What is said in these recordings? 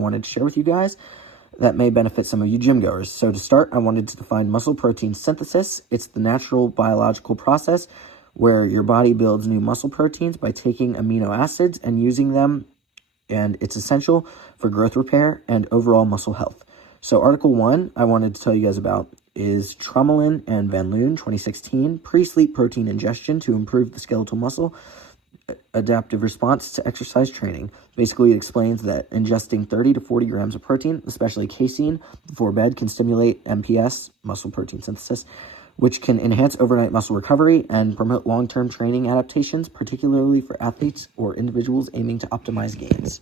wanted to share with you guys that may benefit some of you gym goers. So to start, I wanted to define muscle protein synthesis. It's the natural biological process where your body builds new muscle proteins by taking amino acids and using them, and it's essential for growth repair and overall muscle health. So Article 1 I wanted to tell you guys about is Tromelin and Van Loon, 2016, pre-sleep protein ingestion to improve the skeletal muscle adaptive response to exercise training. Basically, it explains that ingesting 30 to 40 grams of protein, especially casein, before bed can stimulate MPS, muscle protein synthesis, which can enhance overnight muscle recovery and promote long-term training adaptations, particularly for athletes or individuals aiming to optimize gains.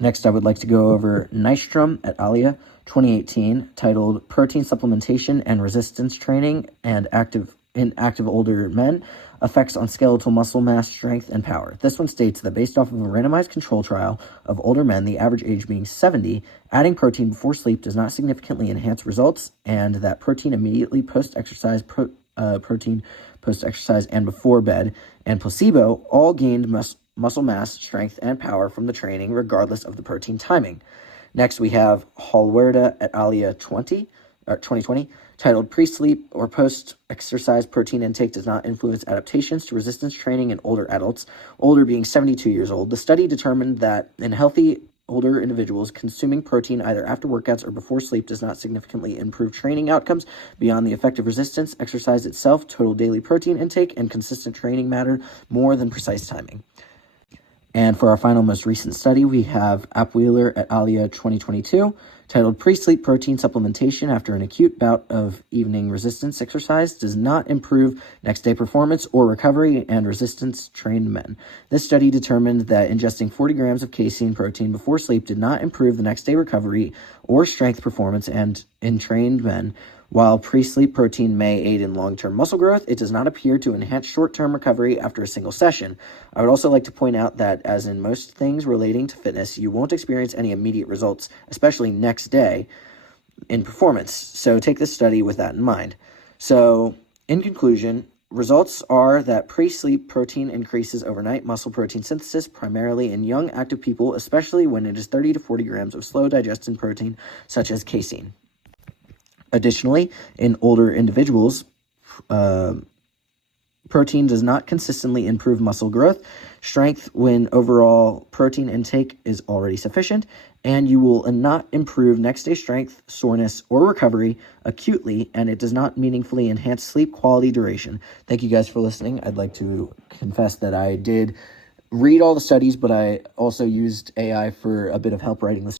Next, I would like to go over Nystrom et al., 2018, titled Protein Supplementation and Resistance Training and Active Older Men, Effects on Skeletal Muscle Mass, Strength, and Power. This one states that based off of a randomized control trial of older men, the average age being 70, adding protein before sleep does not significantly enhance results, and that protein immediately post-exercise, protein post-exercise and before bed, and placebo all gained muscle mass, strength, and power from the training, regardless of the protein timing. Next, we have Halwerda et al. 2020, titled Pre-Sleep or Post-Exercise Protein Intake Does Not Influence Adaptations to Resistance Training in Older Adults, older being 72 years old. The study determined that in healthy older individuals, consuming protein either after workouts or before sleep does not significantly improve training outcomes beyond the effective resistance. Exercise itself, total daily protein intake, and consistent training matter more than precise timing. And for our final, most recent study, we have Apweiler et al. 2022, titled Pre-Sleep Protein Supplementation After an Acute Bout of Evening Resistance Exercise Does Not Improve Next-Day Performance or Recovery and Resistance-Trained Men. This study determined that ingesting 40 grams of casein protein before sleep did not improve the next-day recovery or strength performance and in trained men. While pre-sleep protein may aid in long-term muscle growth, it does not appear to enhance short-term recovery after a single session. I would also like to point out that, as in most things relating to fitness, you won't experience any immediate results, especially next day, in performance. So take this study with that in mind. So, in conclusion, results are that pre-sleep protein increases overnight muscle protein synthesis, primarily in young active people, especially when it is 30 to 40 grams of slow-digested protein, such as casein. Additionally, in older individuals, protein does not consistently improve muscle growth, strength when overall protein intake is already sufficient, and you will not improve next-day strength, soreness, or recovery acutely, and it does not meaningfully enhance sleep quality duration. Thank you guys for listening. I'd like to confess that I did read all the studies, but I also used AI for a bit of help writing this.